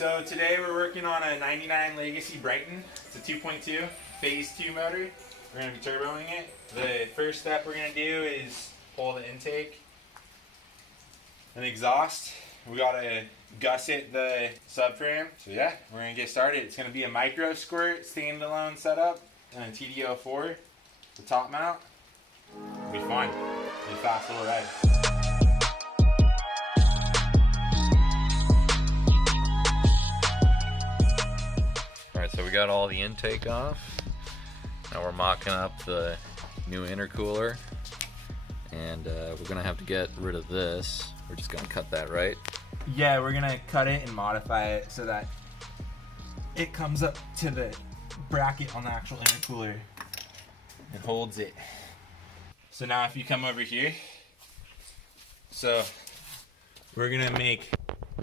So today we're working on a 99 Legacy Brighton. It's a 2.2 phase 2 motor. We're going to be turboing it. The first step we're going to do is pull the intake and exhaust. We got to gusset the subframe. So yeah, we're going to get started. It's going to be a Microsquirt standalone setup and a TD04, the top mount. It'll be fun. It'll be a fast little ride. Alright, so we got all the intake off. Now we're mocking up the new intercooler. And we're going to have to get rid of this. We're just going to cut that, right? Yeah, we're going to cut it and modify it so that it comes up to the bracket on the actual intercooler and holds it. So now if you come over here, so we're going to make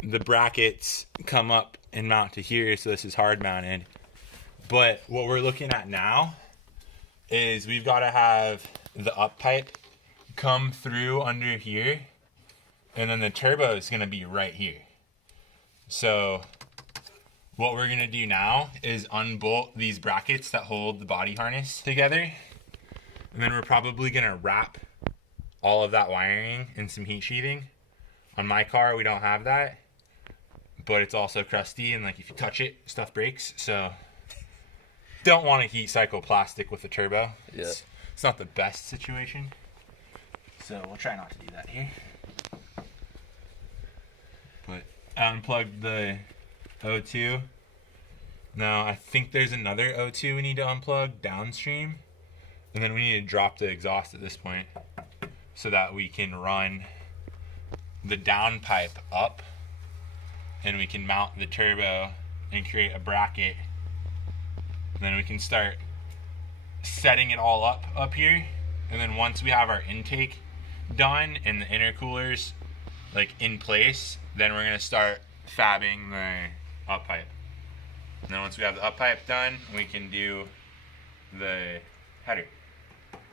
the brackets come up and mount to here, so this is hard mounted. But what we're looking at now is we've got to have the up pipe come through under here, and then the turbo is going to be right here. So what we're going to do now is unbolt these brackets that hold the body harness together, and then we're probably going to wrap all of that wiring in some heat sheathing. On my car we don't have that, but it's also crusty, and like if you touch it, stuff breaks. So don't want to heat cycle plastic with a turbo. Yeah. It's not the best situation. So we'll try not to do that here. But I unplugged the O2. Now I think there's another O2 we need to unplug downstream. And then we need to drop the exhaust at this point so that we can run the down pipe up, and we can mount the turbo and create a bracket. And then we can start setting it all up here. And then once we have our intake done and the intercoolers like in place, then we're gonna start fabbing the up pipe. And then once we have the up pipe done, we can do the header.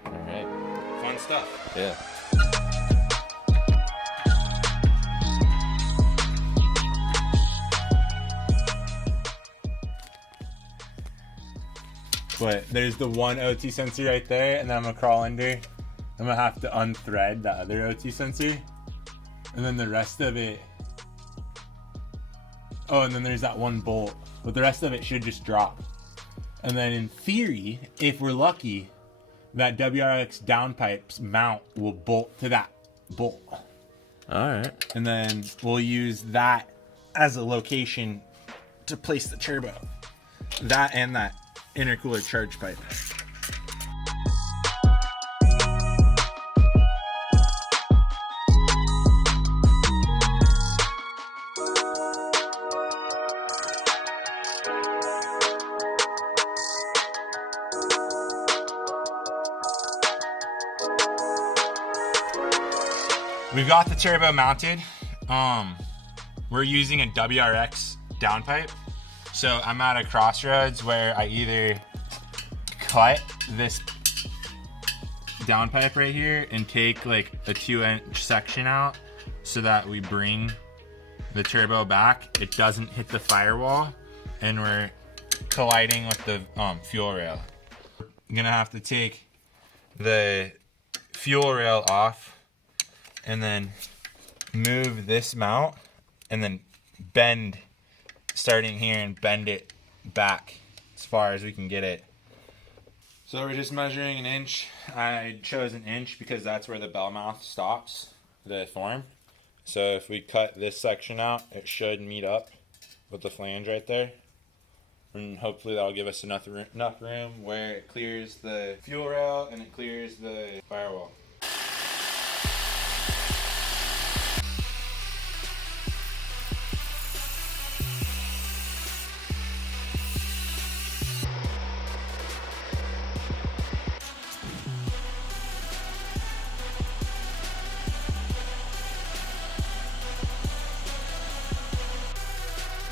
Alright. Fun stuff. Yeah. But there's the one O2 sensor right there, and then I'm gonna crawl under. I'm gonna have to unthread the other O2 sensor, and then the rest of it. Oh, and then there's that one bolt, but the rest of it should just drop. And then in theory, if we're lucky, that WRX downpipes mount will bolt to that bolt. Alright. And then we'll use that as a location to place the turbo. That and that intercooler charge pipe. We've got the turbo mounted. We're using a WRX downpipe. So I'm at a crossroads where I either cut this downpipe right here and take like a 2-inch section out so that we bring the turbo back. It doesn't hit the firewall and we're colliding with the fuel rail. I'm gonna have to take the fuel rail off and then move this mount and then bend, starting here, and bend it back as far as we can get it. So we're just measuring an inch. I chose an inch because that's where the bell mouth stops, the form. So if we cut this section out, it should meet up with the flange right there. And hopefully that'll give us enough room where it clears the fuel rail and it clears the firewall.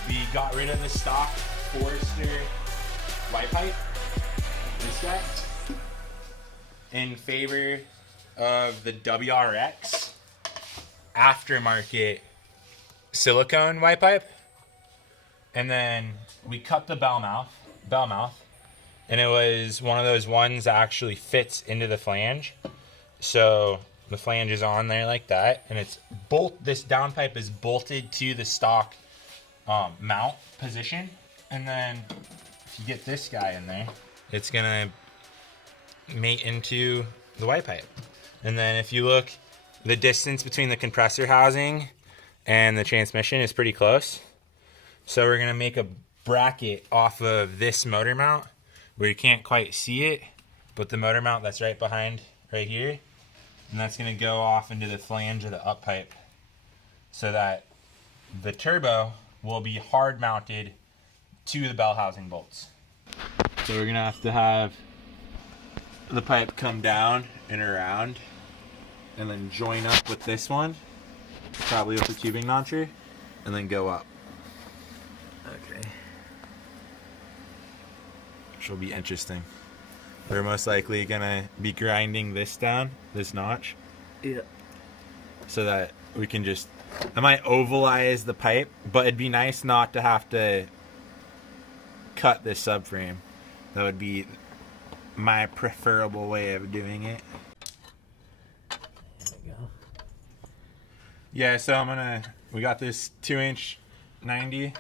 We got rid of the stock Forester white pipe, this guy, in favor of the WRX aftermarket silicone white pipe. And then we cut the bell mouth, and it was one of those ones that actually fits into the flange. So the flange is on there like that, and it's this downpipe is bolted to the stock mount position. And then if you get this guy in there, it's gonna mate into the white pipe. And then if you look, the distance between the compressor housing and the transmission is pretty close. So we're gonna make a bracket off of this motor mount where you can't quite see it, but the motor mount that's right behind right here, and that's gonna go off into the flange of the up pipe so that the turbo will be hard mounted to the bell housing bolts. So we're gonna have to have the pipe come down and around and then join up with this one, probably with the tubing notcher, and then go up. Okay. Which will be interesting. We're most likely gonna be grinding this down, this notch. Yeah. So that we can just, I might ovalize the pipe, but it'd be nice not to have to cut this subframe. That would be my preferable way of doing it. There we go. Yeah, so we got this 2-inch 90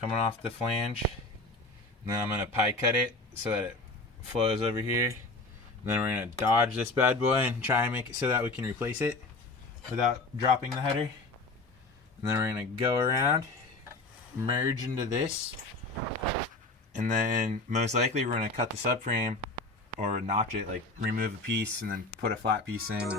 coming off the flange. And then I'm gonna pie cut it so that it flows over here. And then we're gonna dodge this bad boy and try and make it so that we can replace it without dropping the header. And then we're gonna go around, merge into this, and then most likely we're gonna cut the subframe or notch it, like remove a piece and then put a flat piece in.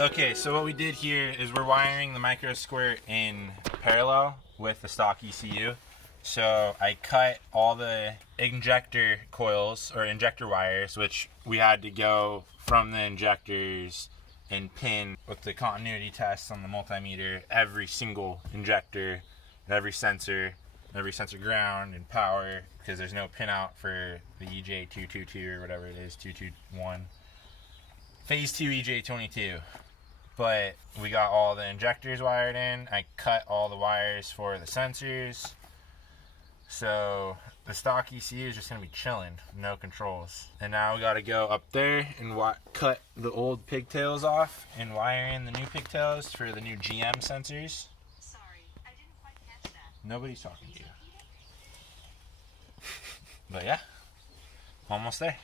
Okay, so what we did here is we're wiring the Microsquirt in parallel with the stock ECU. So I cut all the injector coils or injector wires, which we had to go from the injectors and pin with the continuity tests on the multimeter every single injector, every sensor ground and power, because there's no pin out for the EJ222 or whatever it is, 221. Phase 2 EJ22. But we got all the injectors wired in. I cut all the wires for the sensors. So the stock ECU is just gonna be chilling, no controls. And now we gotta go up there and cut the old pigtails off and wire in the new pigtails for the new GM sensors. Sorry, I didn't quite catch that. Nobody's talking to you. But yeah, almost there.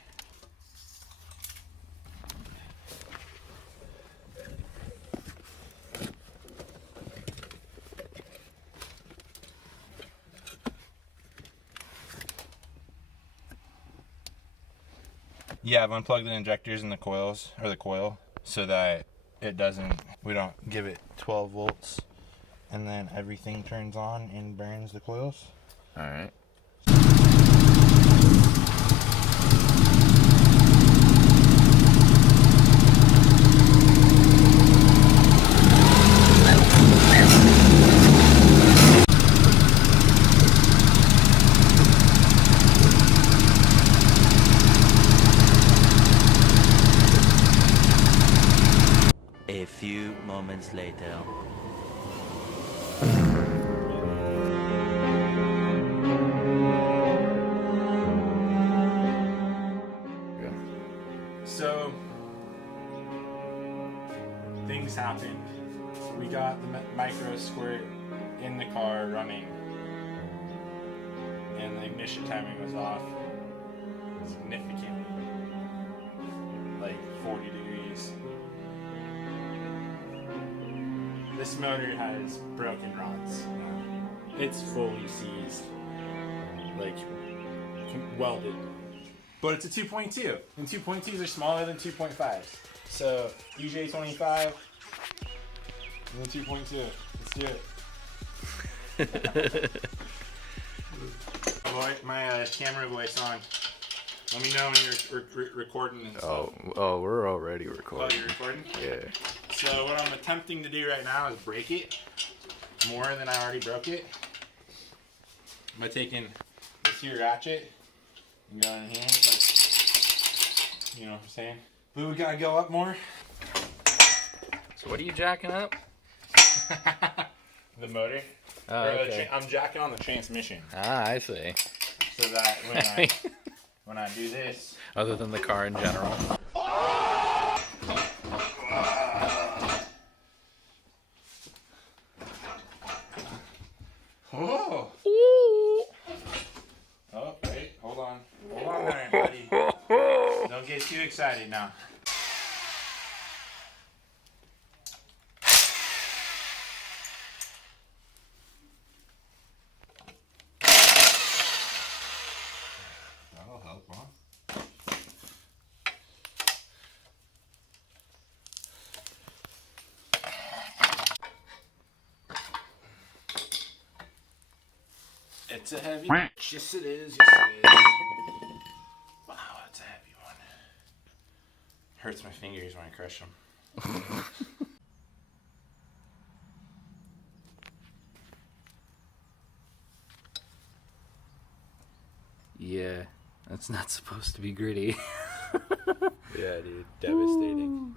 Yeah, I've unplugged the injectors and the coils, or the coil, so that we don't give it 12 volts, and then everything turns on and burns the coils. All right. A few moments later. So, things happened. We got the Microsquirt in the car running, and the ignition timing was off significantly, like 40 degrees. This motor has broken rods. It's fully seized, like welded. But it's a 2.2, and 2.2s are smaller than 2.5s. So EJ25 and the 2.2. Let's do it. Boy, my camera voice on. Let me know when you're recording and stuff. Oh, we're already recording. Oh, you're recording? Yeah. So what I'm attempting to do right now is break it more than I already broke it by taking this here ratchet and going in here. It's like, you know what I'm saying? But we gotta go up more. So what are you jacking up? The motor. Oh, okay. I'm jacking on the transmission Ah, I see. so that when I do this. Other than the car in general. Oh. Oh, wait, hold on. Hold on there, buddy. Don't get too excited now. That'll help, huh? It's a heavy one. Yes, it is. Yes, it is. Wow, that's a heavy one. Hurts my fingers when I crush them. Yeah, that's not supposed to be gritty. Yeah, dude. Devastating.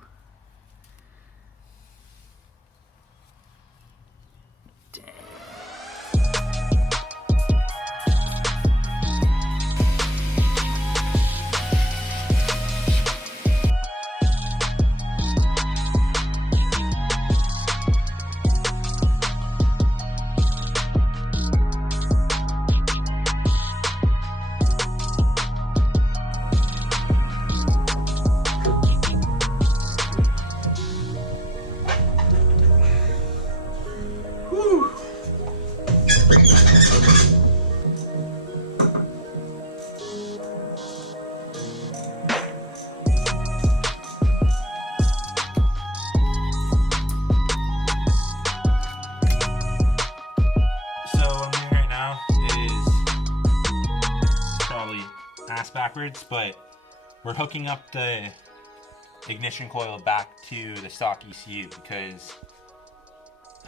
Ass backwards, but we're hooking up the ignition coil back to the stock ECU because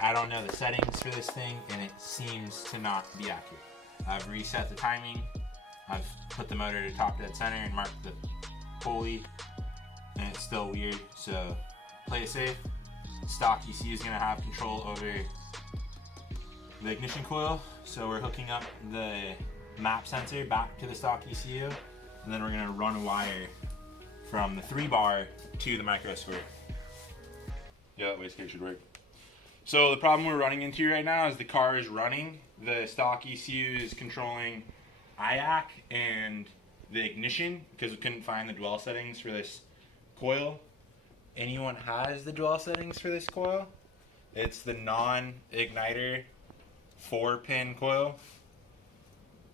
I don't know the settings for this thing and it seems to not be accurate. I've reset the timing, I've put the motor to top dead center and marked the pulley, and it's still weird, so play it safe. Stock ECU is going to have control over the ignition coil, so we're hooking up the map sensor back to the stock ECU, and then we're going to run a wire from the 3-bar to the Microsquirt. Yeah, that wastegate should work. So the problem we're running into right now is the car is running, the stock ECU is controlling IAC and the ignition because we couldn't find the dwell settings for this coil. Anyone has the dwell settings for this coil? It's the non-igniter 4-pin coil.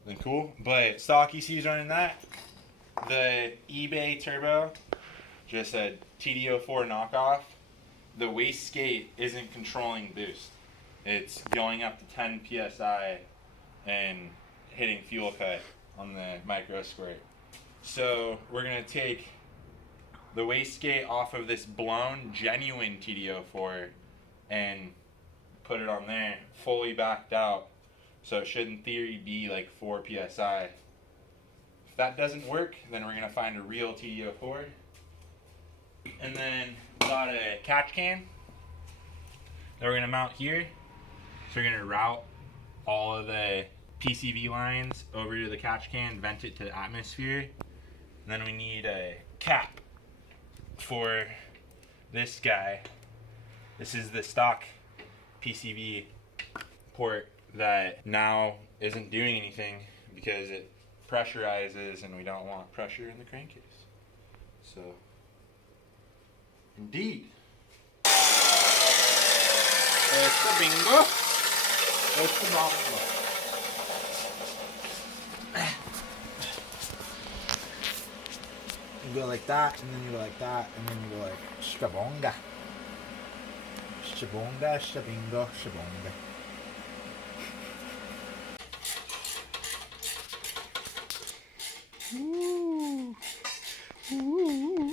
Then cool, but stock ECU is running that. The eBay turbo, just a TD04 knockoff. The wastegate isn't controlling boost. It's going up to 10 PSI and hitting fuel cut on the Microsquirt. So we're gonna take the wastegate off of this blown genuine TD04 and put it on there, fully backed out. So it should in theory be like 4 PSI. If that doesn't work, then we're gonna find a real TD04. And then we got a catch can that we're gonna mount here. So we're gonna route all of the PCV lines over to the catch can, vent it to the atmosphere. And then we need a cap for this guy. This is the stock PCV port that now isn't doing anything because it pressurizes and we don't want pressure in the crankcase. So, indeed. It's the bingo. It's the bomba. go like that, and then you go like that, and then you go like shabonga. Shabonga, shabingo, shabonga. Ooh. Ooh.